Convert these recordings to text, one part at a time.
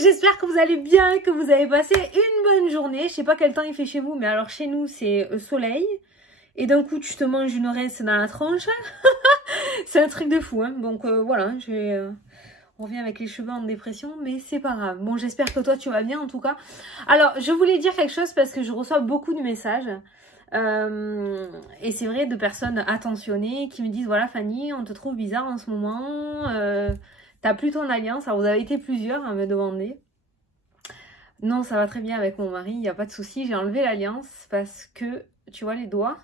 j'espère que vous allez bien, que vous avez passé une bonne journée. Je sais pas quel temps il fait chez vous, mais alors chez nous c'est soleil. Et d'un coup tu te manges une rince dans la tronche. C'est un truc de fou, hein. Donc voilà, on revient avec les cheveux en dépression, mais c'est pas grave. Bon, j'espère que toi tu vas bien en tout cas. Alors, je voulais dire quelque chose parce que je reçois beaucoup de messages. Et c'est vrai, de personnes attentionnées qui me disent, voilà Fanny, on te trouve bizarre en ce moment. T'as plus ton alliance. Alors vous avez été plusieurs à me demander. Non, ça va très bien avec mon mari, il n'y a pas de souci. J'ai enlevé l'alliance parce que, tu vois les doigts,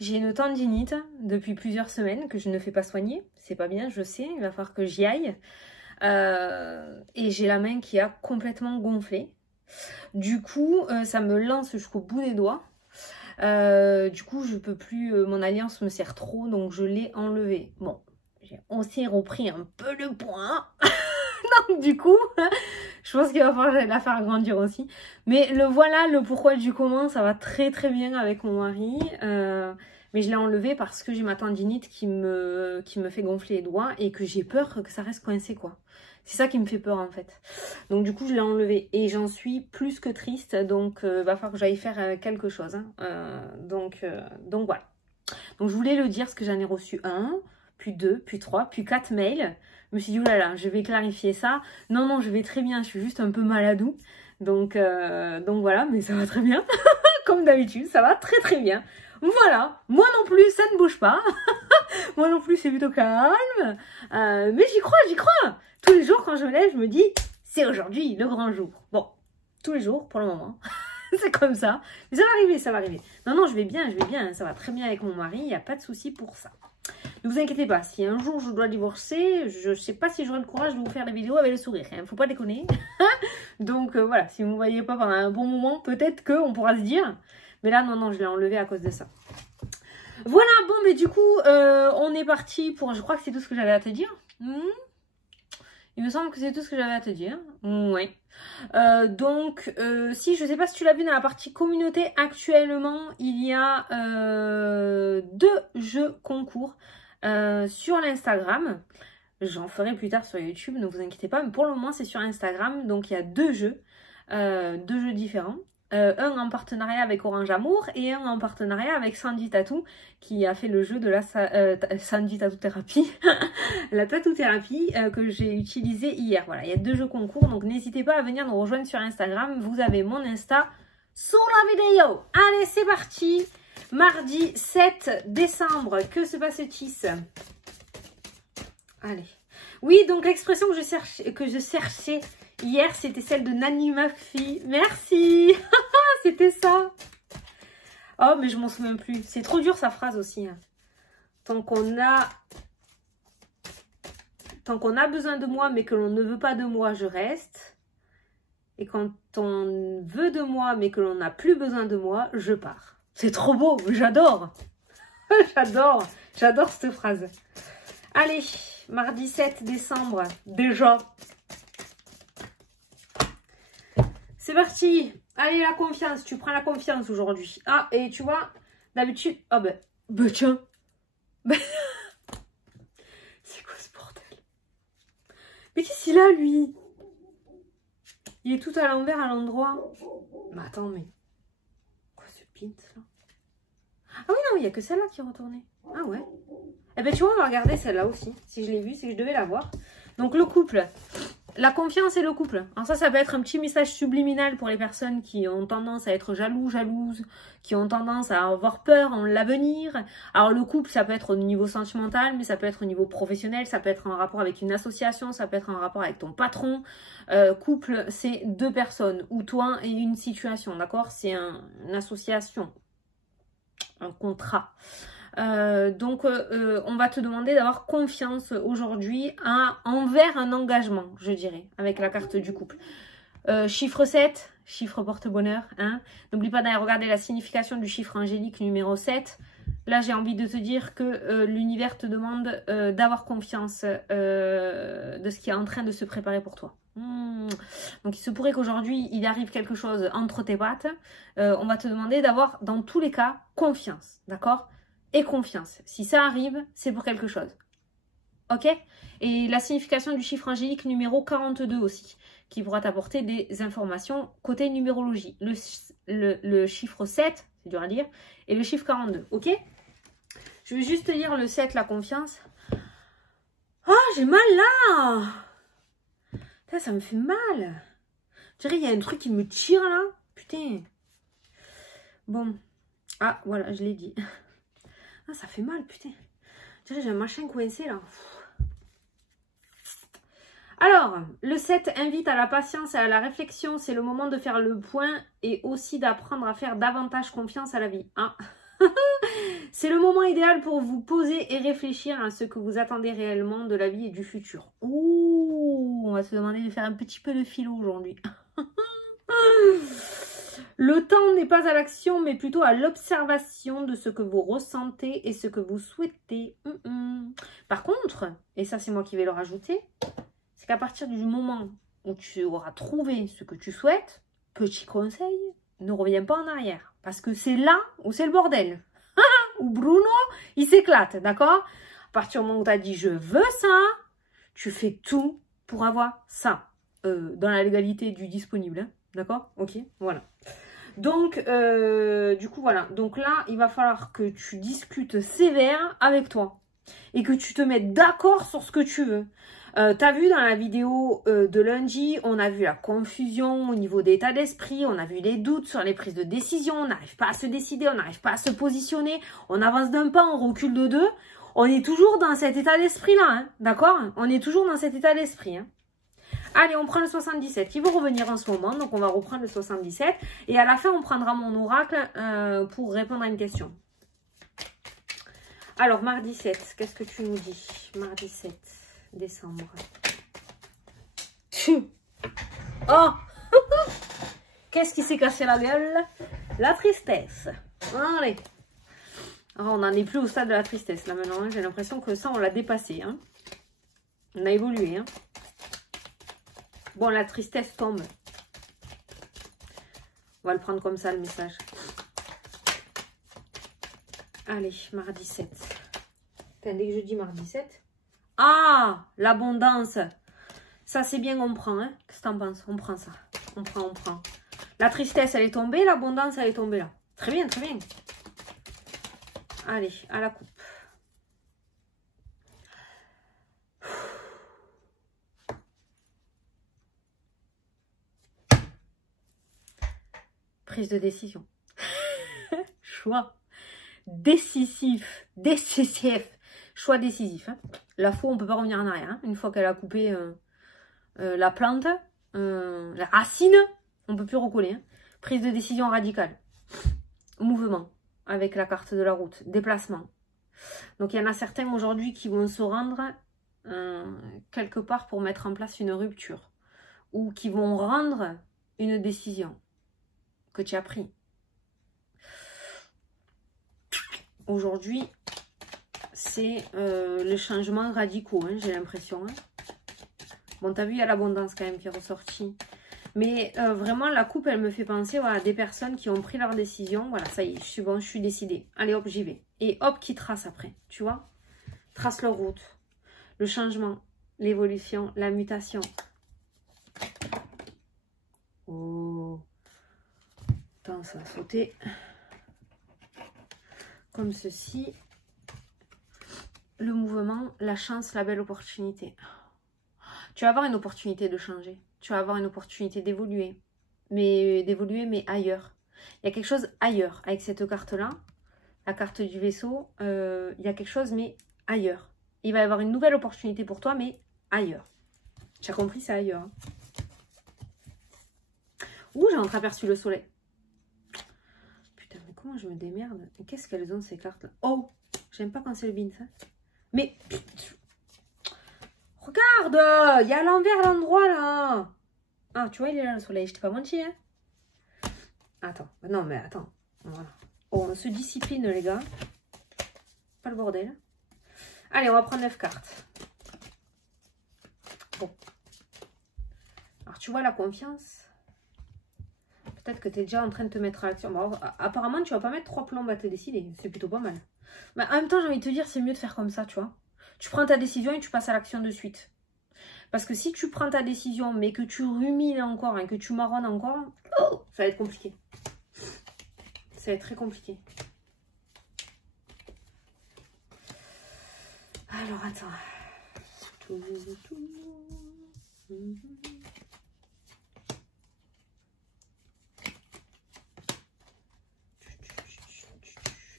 j'ai une tendinite depuis plusieurs semaines que je ne fais pas soigner. C'est pas bien, je sais, il va falloir que j'y aille. Et j'ai la main qui a complètement gonflé. Du coup, ça me lance jusqu'au bout des doigts. Du coup, je peux plus, mon alliance me sert trop, donc je l'ai enlevée. Bon, j'ai aussi repris un peu le poids. Donc du coup, je pense qu'il va falloir la faire grandir aussi. Mais voilà le pourquoi du comment, ça va très très bien avec mon mari. Mais je l'ai enlevé parce que j'ai ma tendinite qui me fait gonfler les doigts et que j'ai peur que ça reste coincé quoi. C'est ça qui me fait peur en fait. Donc du coup je l'ai enlevé et j'en suis plus que triste. Donc va falloir que j'aille faire quelque chose. Hein. Donc voilà. Donc je voulais le dire parce que j'en ai reçu un, puis 2, puis 3, puis 4 mails. Je me suis dit, oulala, je vais clarifier ça. Non, non, je vais très bien, je suis juste un peu maladou. Donc voilà, mais ça va très bien. Comme d'habitude, ça va très très bien. Voilà, moi non plus, ça ne bouge pas. Moi non plus, c'est plutôt calme. Mais j'y crois, j'y crois. Tous les jours, quand je me lève, je me dis, c'est aujourd'hui le grand jour. Bon, tous les jours, pour le moment. C'est comme ça. Mais ça va arriver, ça va arriver. Non, non, je vais bien, ça va très bien avec mon mari, il n'y a pas de souci pour ça. Ne vous inquiétez pas, si un jour je dois divorcer, je ne sais pas si j'aurai le courage de vous faire la vidéo avec le sourire. Hein, faut pas déconner. Donc voilà, si vous ne me voyez pas pendant un bon moment, peut-être qu'on pourra se dire. Mais là, non, non, je l'ai enlevé à cause de ça. Voilà, bon, mais du coup, on est parti pour... Je crois que c'est tout ce que j'avais à te dire. Il me semble que c'est tout ce que j'avais à te dire. Ouais. Donc, si, je sais pas si tu l'as vu dans la partie communauté, actuellement, il y a 2 jeux concours sur l'Instagram. J'en ferai plus tard sur YouTube, ne vous inquiétez pas. Mais pour le moment, c'est sur Instagram. Donc, il y a 2 jeux différents. Un en partenariat avec Orange Amour et un en partenariat avec Sandy Tattoo qui a fait le jeu de la Sandy Tattoo Thérapie, la Tattoo Thérapie que j'ai utilisé hier. Voilà, il y a 2 jeux concours, donc n'hésitez pas à venir nous rejoindre sur Instagram. Vous avez mon Insta sous la vidéo. Allez, c'est parti. Mardi 7 décembre, que se passe-t-il? Allez. Oui, donc l'expression que je cherchais hier, c'était celle de Nanny McPhee. Merci. C'était ça. Oh, mais je m'en souviens plus. C'est trop dur sa phrase aussi. Hein. Tant qu'on a besoin de moi, mais que l'on ne veut pas de moi, je reste. Et quand on veut de moi, mais que l'on n'a plus besoin de moi, je pars. C'est trop beau. J'adore. J'adore cette phrase. Allez, mardi 7 décembre, déjà. C'est parti. Allez, la confiance. Tu prends la confiance aujourd'hui. Ah, et tu vois, d'habitude... Ah ben tiens. C'est quoi ce bordel? Mais qu'est-ce qu'il a, lui? Il est tout à l'envers à l'endroit. Mais attends, mais... Quoi ce pint, là? Ah oui, non, il n'y a que celle-là qui est retournée. Ah ouais. Eh ben tu vois, on va regarder celle-là aussi. Si je l'ai vue, c'est que je devais la voir. Donc le couple... La confiance et le couple. Alors ça peut être un petit message subliminal pour les personnes qui ont tendance à être jalouses, qui ont tendance à avoir peur en l'avenir. Alors le couple, ça peut être au niveau sentimental, mais ça peut être au niveau professionnel, ça peut être en rapport avec une association, ça peut être en rapport avec ton patron. Couple, c'est 2 personnes, ou toi et une situation, d'accord? C'est une association, un contrat. Donc on va te demander d'avoir confiance aujourd'hui envers un engagement, je dirais, avec la carte du couple. Chiffre 7, chiffre porte-bonheur. Hein. N'oublie pas d'aller regarder la signification du chiffre angélique numéro 7. Là, j'ai envie de te dire que l'univers te demande d'avoir confiance de ce qui est en train de se préparer pour toi. Donc il se pourrait qu'aujourd'hui, il arrive quelque chose entre tes pattes. On va te demander d'avoir, dans tous les cas, confiance, d'accord ? Et confiance. Si ça arrive, c'est pour quelque chose. Ok? Et la signification du chiffre angélique numéro 42 aussi, qui pourra t'apporter des informations côté numérologie. Le chiffre 7, c'est dur à dire, et le chiffre 42. Ok? Je vais juste te lire le 7, la confiance. Ah, j'ai mal là! Putain, ça me fait mal. Je dirais, il y a un truc qui me tire là. Putain. Bon. Ah, voilà, je l'ai dit. Ah, ça fait mal, putain. Je dirais, j'ai un machin coincé là. Alors, le 7 invite à la patience et à la réflexion. C'est le moment de faire le point et aussi d'apprendre à faire davantage confiance à la vie. Hein. C'est le moment idéal pour vous poser et réfléchir à ce que vous attendez réellement de la vie et du futur. Ouh, on va se demander de faire un petit peu de philo aujourd'hui. Le temps n'est pas à l'action, mais plutôt à l'observation de ce que vous ressentez et ce que vous souhaitez. Par contre, et ça c'est moi qui vais le rajouter, c'est qu'à partir du moment où tu auras trouvé ce que tu souhaites, petit conseil, ne reviens pas en arrière. Parce que c'est là où c'est le bordel. Où Bruno, il s'éclate, d'accord? À partir du moment où tu as dit je veux ça, tu fais tout pour avoir ça. Dans la légalité du disponible, hein, d'accord? Ok, voilà. Donc, du coup, voilà. Donc là, il va falloir que tu discutes sévère avec toi. Et que tu te mettes d'accord sur ce que tu veux. T'as vu dans la vidéo de lundi, on a vu la confusion au niveau d'état d'esprit, on a vu les doutes sur les prises de décision, on n'arrive pas à se décider, on n'arrive pas à se positionner, on avance d'un pas, on recule de deux. On est toujours dans cet état d'esprit-là, hein, d'accord? On est toujours dans cet état d'esprit. Hein. Allez, on prend le 77 qui veut revenir en ce moment, donc on va reprendre le 77. Et à la fin, on prendra mon oracle pour répondre à une question. Alors, mardi 7, qu'est-ce que tu nous dis? Mardi 7 décembre. Oh qu'est-ce qui s'est cassé la gueule? La tristesse. Allez. Alors, on n'en est plus au stade de la tristesse, là, maintenant. Hein. J'ai l'impression que ça, on l'a dépassé. Hein. On a évolué. Hein. Bon, la tristesse tombe. On va le prendre comme ça, le message. Allez, mardi 7. Putain, dès que je dis mardi 7. Ah, l'abondance. Ça, c'est bien, on prend. Hein. Qu'est-ce que t'en penses? On prend ça. On prend. La tristesse, elle est tombée. L'abondance, elle est tombée là. Très bien, très bien. Allez, à la coupe. Prise de décision. Choix. Décisif. Choix décisif. Hein. La faux, on ne peut pas revenir en arrière. Hein. Une fois qu'elle a coupé la plante, la racine, on ne peut plus recoller. Hein. Prise de décision radicale. Mouvement. Avec la carte de la route. Déplacement. Donc, il y en a certains aujourd'hui qui vont se rendre quelque part pour mettre en place une rupture. Ou qui vont rendre une décision que tu as prise. Aujourd'hui, c'est le changement radicaux, hein, j'ai l'impression. Hein. Bon, t'as vu, il y a l'abondance quand même qui est ressortie. Mais vraiment, la coupe, elle me fait penser voilà, à des personnes qui ont pris leur décision. Voilà, ça y est, je suis bon, je suis décidée. Allez, hop, j'y vais. Et hop, qui trace après, tu vois. Trace leur route. Le changement, l'évolution, la mutation. Oh. Attends, ça a sauté. Comme ceci. Le mouvement, la chance, la belle opportunité. Tu vas avoir une opportunité de changer. Tu vas avoir une opportunité d'évoluer. Mais ailleurs. Il y a quelque chose ailleurs avec cette carte-là. La carte du vaisseau. Il y a quelque chose, mais ailleurs. Il va y avoir une nouvelle opportunité pour toi, mais ailleurs. Tu as compris, c'est ailleurs. Hein. Ouh, j'ai entreaperçu le soleil. Putain, mais comment je me démerde? Qu'est-ce qu'elles ont ces cartes-là? Oh, j'aime pas quand c'est le bin, ça. Mais... Regarde, il y a à l'envers l'endroit là. Ah, tu vois, il est là le soleil, je t'ai pas menti. Hein. Attends, non mais attends. Voilà. Oh, on se discipline les gars. Pas le bordel. Allez, on va prendre 9 cartes. Bon. Alors, tu vois la confiance. Peut-être que tu es déjà en train de te mettre à l'action. Bon, apparemment, tu vas pas mettre 3 plombes à te décider. C'est plutôt pas mal. Mais en même temps, j'ai envie de te dire, c'est mieux de faire comme ça, tu vois. Tu prends ta décision et tu passes à l'action de suite. Parce que si tu prends ta décision, mais que tu rumines encore, hein, que tu marronnes encore, oh, ça va être compliqué. Ça va être très compliqué. Alors, attends.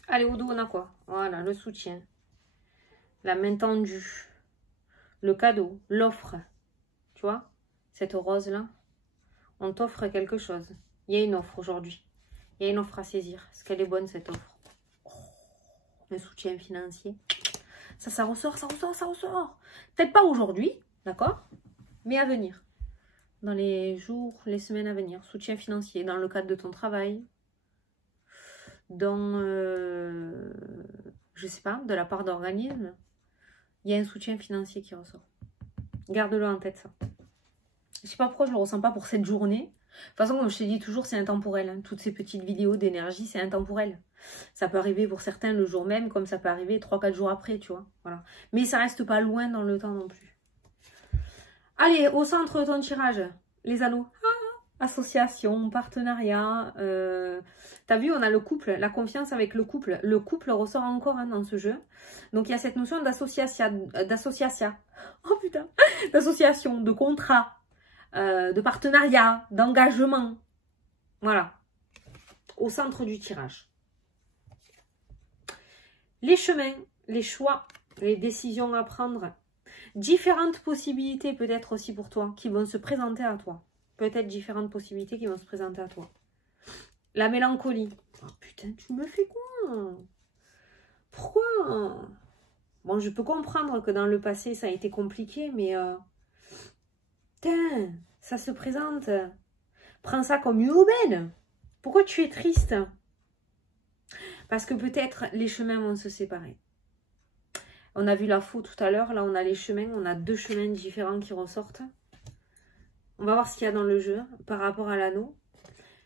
Allez, au dos, on a quoi? Voilà, le soutien. La main tendue. Le cadeau, l'offre. Tu vois, cette rose-là, on t'offre quelque chose. Il y a une offre aujourd'hui. Il y a une offre à saisir. Est-ce qu'elle est bonne, cette offre? Oh, un soutien financier. Ça ressort, ça ressort, ça ressort. Peut-être pas aujourd'hui, d'accord? Mais à venir. Dans les jours, les semaines à venir. Soutien financier dans le cadre de ton travail. Dans, je sais pas, de la part d'organismes. Il y a un soutien financier qui ressort. Garde-le en tête, ça. Je sais pas pourquoi je le ressens pas pour cette journée. De toute façon, comme je te dis toujours, c'est intemporel. Hein. Toutes ces petites vidéos d'énergie, c'est intemporel. Ça peut arriver pour certains le jour même, comme ça peut arriver 3-4 jours après, tu vois. Voilà. Mais ça reste pas loin dans le temps non plus. Allez, au centre de ton tirage, les anneaux. Association, partenariat. T'as vu, on a le couple, la confiance avec le couple. Le couple ressort encore hein, dans ce jeu. Donc, il y a cette notion d'association. Oh putain. D'association, de contrat, de partenariat, d'engagement. Voilà. Au centre du tirage. Les chemins, les choix, les décisions à prendre. Différentes possibilités peut-être aussi pour toi qui vont se présenter à toi. Peut-être différentes possibilités qui vont se présenter à toi. La mélancolie. Oh putain, tu me fais quoi? Pourquoi? Bon, je peux comprendre que dans le passé, ça a été compliqué, mais... Putain, ça se présente. Prends ça comme une aubaine. Pourquoi tu es triste? Parce que peut-être les chemins vont se séparer. On a vu la faux tout à l'heure. Là, on a les chemins. On a 2 chemins différents qui ressortent. On va voir ce qu'il y a dans le jeu par rapport à l'anneau.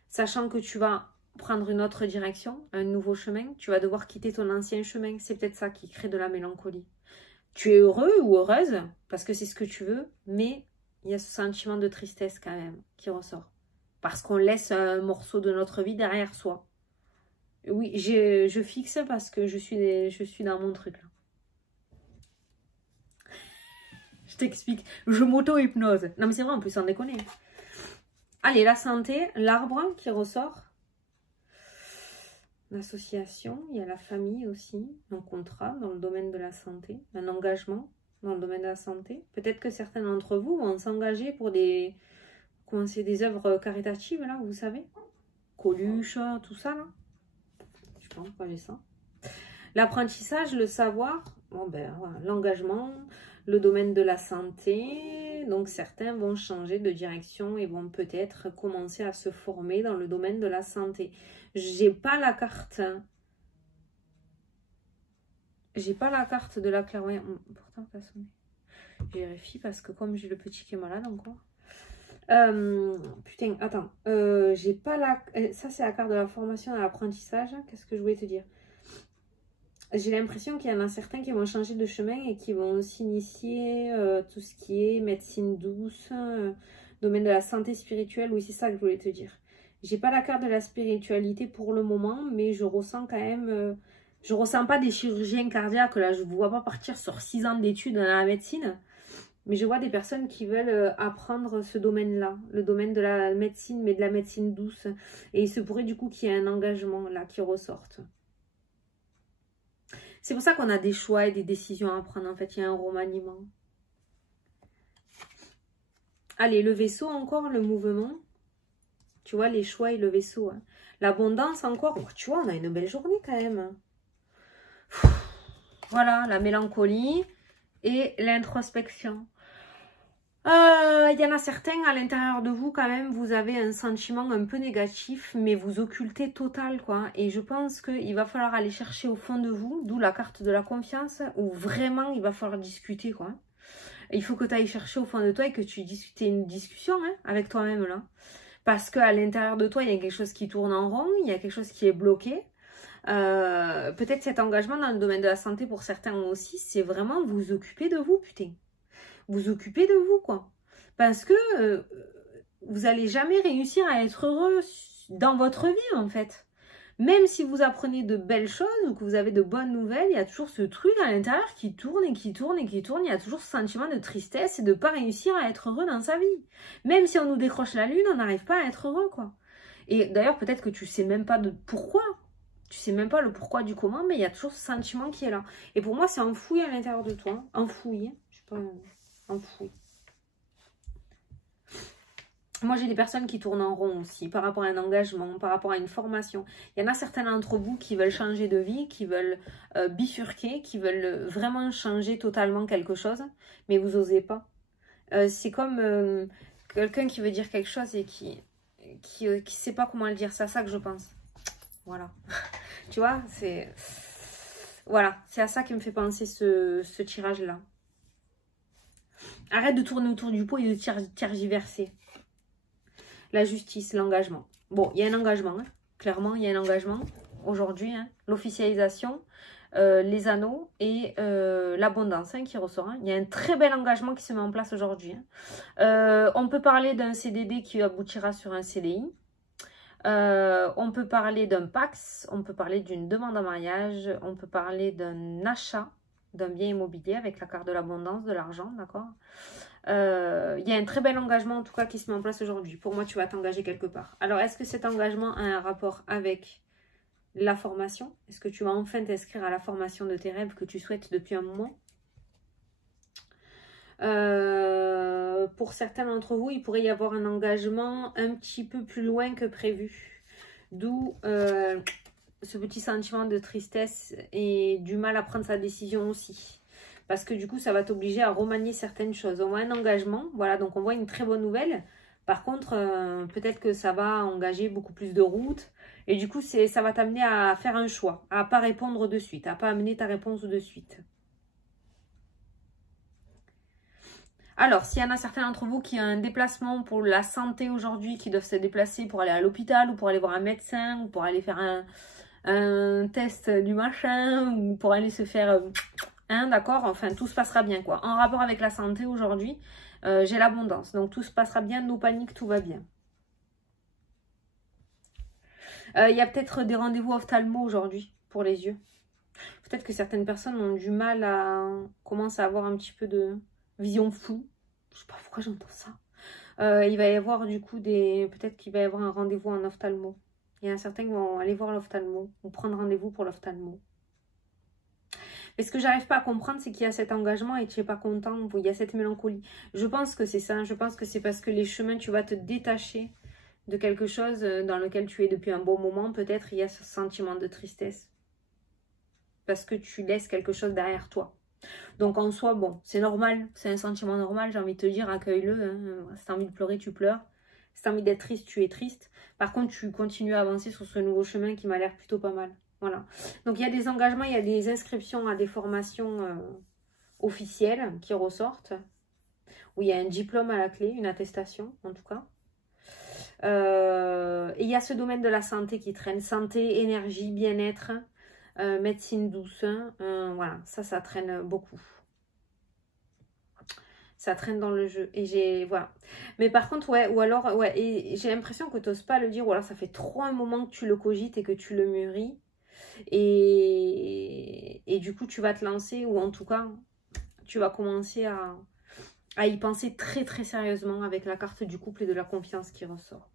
Sachant que tu vas prendre une autre direction, un nouveau chemin. Tu vas devoir quitter ton ancien chemin. C'est peut-être ça qui crée de la mélancolie. Tu es heureux ou heureuse parce que c'est ce que tu veux. Mais il y a ce sentiment de tristesse quand même qui ressort. Parce qu'on laisse un morceau de notre vie derrière soi. Oui, je fixe parce que je suis dans mon truc là. Je t'explique. Je m'auto-hypnose. Non, mais c'est vrai, en plus, sans déconner. Allez, la santé, l'arbre qui ressort. L'association, il y a la famille aussi. Un contrat dans le domaine de la santé. Un engagement dans le domaine de la santé. Peut-être que certains d'entre vous vont s'engager pour des... Comment c'est, des œuvres caritatives, là, vous savez. Coluche, tout ça, là. Je pense pas j'ai ça. L'apprentissage, le savoir. Bon, ben, voilà, l'engagement... Le domaine de la santé, donc certains vont changer de direction et vont peut-être commencer à se former dans le domaine de la santé. J'ai pas la carte. J'ai pas la carte de la clairvoyance. Pourtant, ça a sonné. Je vérifie parce que comme j'ai le petit qui est malade encore. Putain, attends. J'ai pas la... Ça, c'est la carte de la formation à l'apprentissage. Qu'est-ce que je voulais te dire? J'ai l'impression qu'il y en a certains qui vont changer de chemin et qui vont s'initier tout ce qui est médecine douce, domaine de la santé spirituelle. Oui, c'est ça que je voulais te dire. J'ai pas la carte de la spiritualité pour le moment, mais je ressens quand même... je ressens pas des chirurgiens cardiaques, là. Je ne vois pas partir sur 6 ans d'études dans la médecine. Mais je vois des personnes qui veulent apprendre ce domaine-là. Le domaine de la médecine, mais de la médecine douce. Et il se pourrait du coup qu'il y ait un engagement là qui ressorte. C'est pour ça qu'on a des choix et des décisions à prendre. En fait, il y a un remaniement. Allez, le vaisseau encore, le mouvement. Tu vois, les choix et le vaisseau. Hein. L'abondance encore. Oh, tu vois, on a une belle journée quand même. Voilà, la mélancolie et l'introspection. Il y en a certains à l'intérieur de vous quand même, vous avez un sentiment un peu négatif, mais vous occultez total quoi. Et je pense qu'il va falloir aller chercher au fond de vous, d'où la carte de la confiance, où vraiment il va falloir discuter quoi. Et il faut que tu ailles chercher au fond de toi et que tu aies une discussion hein, avec toi-même là. Parce qu'à l'intérieur de toi, il y a quelque chose qui tourne en rond, il y a quelque chose qui est bloqué. Peut-être cet engagement dans le domaine de la santé pour certains aussi, c'est vraiment vous occuper de vous, putain. Vous occuper de vous, quoi. Parce que vous n'allez jamais réussir à être heureux dans votre vie, en fait. Même si vous apprenez de belles choses ou que vous avez de bonnes nouvelles, il y a toujours ce truc à l'intérieur qui tourne et qui tourne et qui tourne. Il y a toujours ce sentiment de tristesse et de ne pas réussir à être heureux dans sa vie. Même si on nous décroche la lune, on n'arrive pas à être heureux, quoi. Et d'ailleurs, peut-être que tu sais même pas de pourquoi. Tu sais même pas le pourquoi du comment, mais il y a toujours ce sentiment qui est là. Et pour moi, c'est enfoui à l'intérieur de toi. Enfoui. Je sais pas, enfoui. Moi, j'ai des personnes qui tournent en rond aussi par rapport à un engagement, par rapport à une formation. Il y en a certains d'entre vous qui veulent changer de vie, qui veulent bifurquer, qui veulent vraiment changer totalement quelque chose, mais vous n'osez pas. C'est comme quelqu'un qui veut dire quelque chose et qui sait pas comment le dire. C'est à ça que je pense. Voilà. Tu vois, c'est... Voilà, c'est à ça qui me fait penser ce tirage-là. Arrête de tourner autour du pot et de tergiverser. La justice, l'engagement. Bon, il y a un engagement, hein. Clairement, il y a un engagement aujourd'hui. Hein. L'officialisation, les anneaux et l'abondance qui ressort. Hein. Il y a un très bel engagement qui se met en place aujourd'hui. Hein. On peut parler d'un CDD qui aboutira sur un CDI. On peut parler d'un Pax. On peut parler d'une demande en mariage. On peut parler d'un achat d'un bien immobilier avec la carte de l'abondance, de l'argent, d'accord. Il y a un très bel engagement en tout cas qui se met en place aujourd'hui. Pour moi, tu vas t'engager quelque part. Alors, est-ce que cet engagement a un rapport avec la formation? Est-ce que tu vas enfin t'inscrire à la formation de tes rêves que tu souhaites depuis un moment? Pour certains d'entre vous, il pourrait y avoir un engagement un petit peu plus loin que prévu. D'où ce petit sentiment de tristesse et du mal à prendre sa décision aussi. Parce que du coup, ça va t'obliger à remanier certaines choses. On voit un engagement, voilà, donc on voit une très bonne nouvelle. Par contre, peut-être que ça va engager beaucoup plus de routes. Et du coup, ça va t'amener à faire un choix, à ne pas répondre de suite, à ne pas amener ta réponse de suite. Alors, s'il y en a certains d'entre vous qui ont un déplacement pour la santé aujourd'hui, qui doivent se déplacer pour aller à l'hôpital ou pour aller voir un médecin ou pour aller faire un test du machin ou pour aller se faire... d'accord, enfin tout se passera bien quoi. En rapport avec la santé aujourd'hui, j'ai l'abondance. Donc tout se passera bien, no panique, tout va bien. Il y a peut-être des rendez-vous ophtalmo aujourd'hui pour les yeux. Peut-être que certaines personnes ont du mal à commencer à avoir un petit peu de vision floue. Je sais pas pourquoi j'entends ça. Il va y avoir du coup peut-être qu'il va y avoir un rendez-vous en ophtalmo. Il y en a certains qui vont aller voir l'ophtalmo ou prendre rendez-vous pour l'ophtalmo. Mais ce que j'arrive pas à comprendre, c'est qu'il y a cet engagement et tu n'es pas content, il y a cette mélancolie. Je pense que c'est ça, je pense que c'est parce que les chemins, tu vas te détacher de quelque chose dans lequel tu es depuis un bon moment. Peut-être il y a ce sentiment de tristesse. Parce que tu laisses quelque chose derrière toi. Donc en soi, bon, c'est normal, c'est un sentiment normal, j'ai envie de te dire, accueille-le. Hein. Si tu as envie de pleurer, tu pleures. Si tu as envie d'être triste, tu es triste. Par contre, tu continues à avancer sur ce nouveau chemin qui m'a l'air plutôt pas mal. Voilà. Donc, il y a des engagements, il y a des inscriptions à des formations officielles qui ressortent. Où il y a un diplôme à la clé, une attestation en tout cas. Et il y a ce domaine de la santé qui traîne. Santé, énergie, bien-être, médecine douce. Voilà, ça traîne beaucoup. Ça traîne dans le jeu. Et voilà. Mais par contre, ouais, ou alors, ouais, et j'ai l'impression que tu n'oses pas le dire, ou alors ça fait trop un moment que tu le cogites et que tu le mûris. Et du coup, tu vas te lancer, ou en tout cas, tu vas commencer à y penser très très sérieusement avec la carte du couple et de la confiance qui ressort.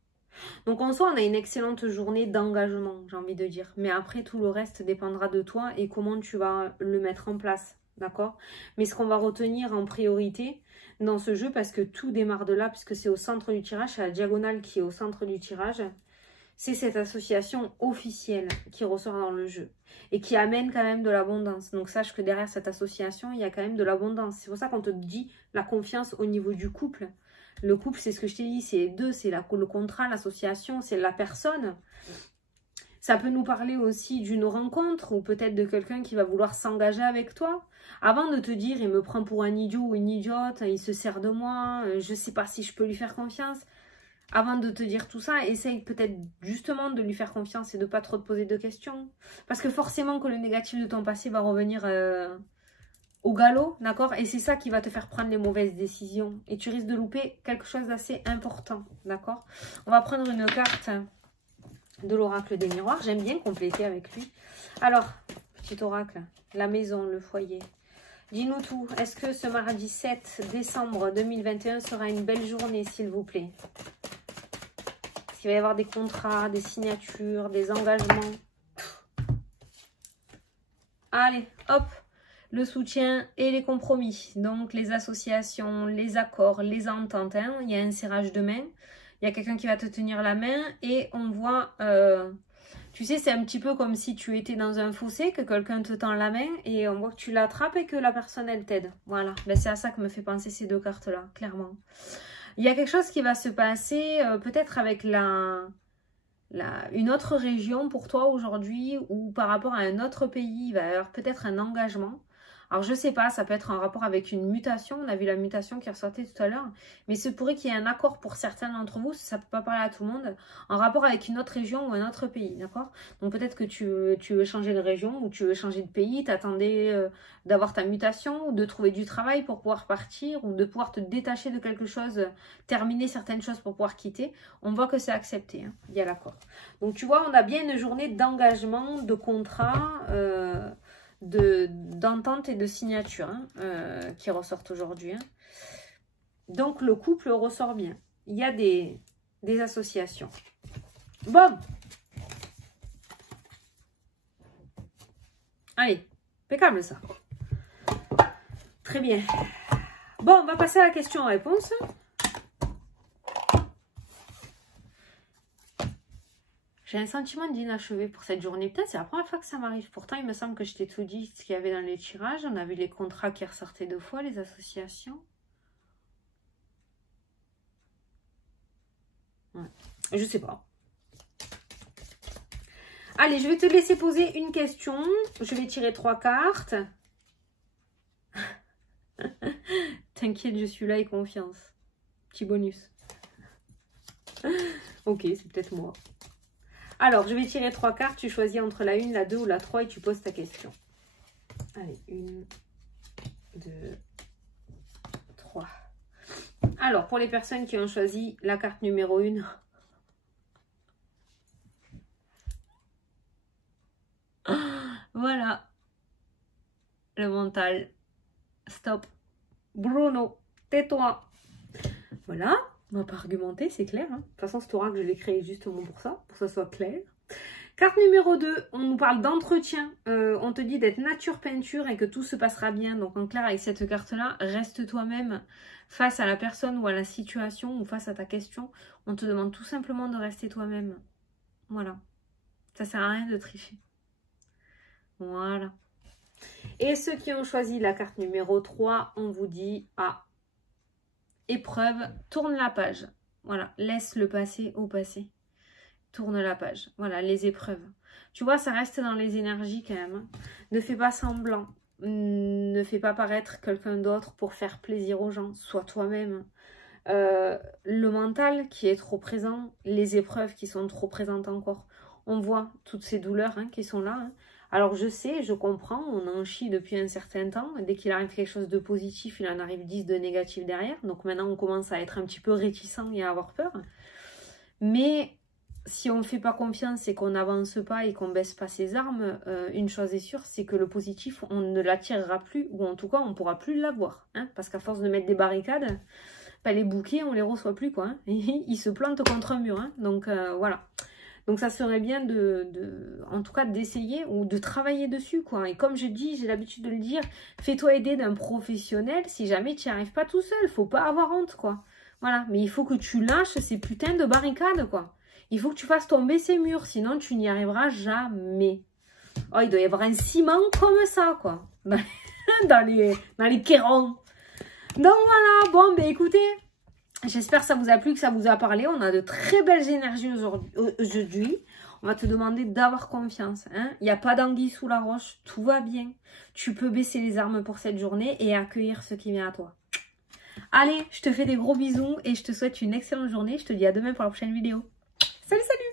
Donc en soi, on a une excellente journée d'engagement, j'ai envie de dire. Mais après, tout le reste dépendra de toi et comment tu vas le mettre en place, d'accord? Mais ce qu'on va retenir en priorité dans ce jeu, parce que tout démarre de là, puisque c'est au centre du tirage, c'est la diagonale qui est au centre du tirage, c'est cette association officielle qui ressort dans le jeu et qui amène quand même de l'abondance. Donc sache que derrière cette association, il y a quand même de l'abondance. C'est pour ça qu'on te dit la confiance au niveau du couple. Le couple, c'est ce que je t'ai dit, c'est deux, c'est le contrat, l'association, c'est la personne. Ça peut nous parler aussi d'une rencontre ou peut-être de quelqu'un qui va vouloir s'engager avec toi. Avant de te dire, il me prend pour un idiot ou une idiote, il se sert de moi, je ne sais pas si je peux lui faire confiance. avant de te dire tout ça, essaye peut-être justement de lui faire confiance et de pas trop te poser de questions. Parce que forcément que le négatif de ton passé va revenir au galop, d'accord? Et c'est ça qui va te faire prendre les mauvaises décisions. Et tu risques de louper quelque chose d'assez important, d'accord? On va prendre une carte de l'oracle des miroirs. J'aime bien compléter avec lui. Alors, petit oracle, la maison, le foyer. Dis-nous tout. Est-ce que ce mardi 7 décembre 2021 sera une belle journée, s'il vous plaît? Est-ce qu'il va y avoir des contrats, des signatures, des engagements? Allez, hop! Le soutien et les compromis. Donc, les associations, les accords, les ententes. Hein. Il y a un serrage de main. Il y a quelqu'un qui va te tenir la main et on voit... tu sais, c'est un petit peu comme si tu étais dans un fossé, que quelqu'un te tend la main et on voit que tu l'attrapes et que la personne, elle t'aide. Voilà, ben, c'est à ça que me fait penser ces deux cartes-là, clairement. Il y a quelque chose qui va se passer peut-être avec une autre région pour toi aujourd'hui ou par rapport à un autre pays. Il va y avoir peut-être un engagement. Alors, je sais pas, ça peut être en rapport avec une mutation. On a vu la mutation qui ressortait tout à l'heure. Mais il se pourrait qu'il y ait un accord pour certains d'entre vous, ça ne peut pas parler à tout le monde, en rapport avec une autre région ou un autre pays, d'accord? Donc, peut-être que tu veux changer de région ou tu veux changer de pays, t'attendais d'avoir ta mutation ou de trouver du travail pour pouvoir partir ou de pouvoir te détacher de quelque chose, terminer certaines choses pour pouvoir quitter. On voit que c'est accepté, hein, il y a l'accord. Donc, tu vois, on a bien une journée d'engagement, de contrat, d'entente et de signature hein, qui ressortent aujourd'hui. Hein. Donc, le couple ressort bien. Il y a des associations. Bon. Allez, impeccable ça. Très bien. Bon, on va passer à la question-réponse. J'ai un sentiment d'inachevé pour cette journée. Peut-être c'est la première fois que ça m'arrive. Pourtant, il me semble que je t'ai tout dit ce qu'il y avait dans les tirages. On a vu les contrats qui ressortaient 2 fois, les associations. Ouais. Je sais pas. Allez, je vais te laisser poser une question. Je vais tirer 3 cartes. T'inquiète, je suis là et confiance. Petit bonus. Ok, c'est peut-être moi. Alors, je vais tirer 3 cartes. Tu choisis entre la 1, la 2 ou la 3 et tu poses ta question. Allez, 1, 2, 3. Alors, pour les personnes qui ont choisi la carte numéro 1... Voilà. Le mental. Stop. Bruno, tais-toi. Voilà. On va pas argumenter, c'est clair. Hein. De toute façon, cet oracle, je l'ai créé justement pour ça, pour que ça soit clair. Carte numéro 2, on nous parle d'entretien. On te dit d'être nature peinture et que tout se passera bien. Donc, en clair, avec cette carte-là, reste toi-même face à la personne ou à la situation ou face à ta question. On te demande tout simplement de rester toi-même. Voilà. Ça sert à rien de tricher. Voilà. Et ceux qui ont choisi la carte numéro 3, on vous dit épreuve, tourne la page. Voilà, laisse le passé au passé. Tourne la page. Voilà, les épreuves. Tu vois, ça reste dans les énergies quand même. Hein. Ne fais pas semblant. Ne fais pas paraître quelqu'un d'autre pour faire plaisir aux gens. Sois toi-même. Le mental qui est trop présent, les épreuves qui sont trop présentes encore. On voit toutes ces douleurs hein, qui sont là. Hein. Alors je sais, je comprends, on en chie depuis un certain temps. Dès qu'il arrive quelque chose de positif, il en arrive 10 de négatif derrière. Donc maintenant, on commence à être un petit peu réticent et à avoir peur. Mais si on ne fait pas confiance et qu'on n'avance pas et qu'on ne baisse pas ses armes, une chose est sûre, c'est que le positif, on ne l'attirera plus. Ou en tout cas, on ne pourra plus l'avoir. Hein, parce qu'à force de mettre des barricades, bah, les bouquets, on ne les reçoit plus. Quoi, hein, ils se plantent contre un mur. Hein, donc voilà. Donc, ça serait bien en tout cas, d'essayer ou de travailler dessus, quoi. Et comme je dis, j'ai l'habitude de le dire, fais-toi aider d'un professionnel si jamais tu n'y arrives pas tout seul. Faut pas avoir honte, quoi. Voilà. Mais il faut que tu lâches ces putains de barricades, quoi. Il faut que tu fasses tomber ces murs, sinon tu n'y arriveras jamais. Oh, il doit y avoir un ciment comme ça, quoi. dans les quérons. Donc, voilà. Bon, ben écoutez... J'espère que ça vous a plu, que ça vous a parlé. On a de très belles énergies aujourd'hui. On va te demander d'avoir confiance. Hein. Il n'y a pas d'anguille sous la roche. Tout va bien. Tu peux baisser les armes pour cette journée et accueillir ce qui vient à toi. Allez, je te fais des gros bisous et je te souhaite une excellente journée. Je te dis à demain pour la prochaine vidéo. Salut, salut!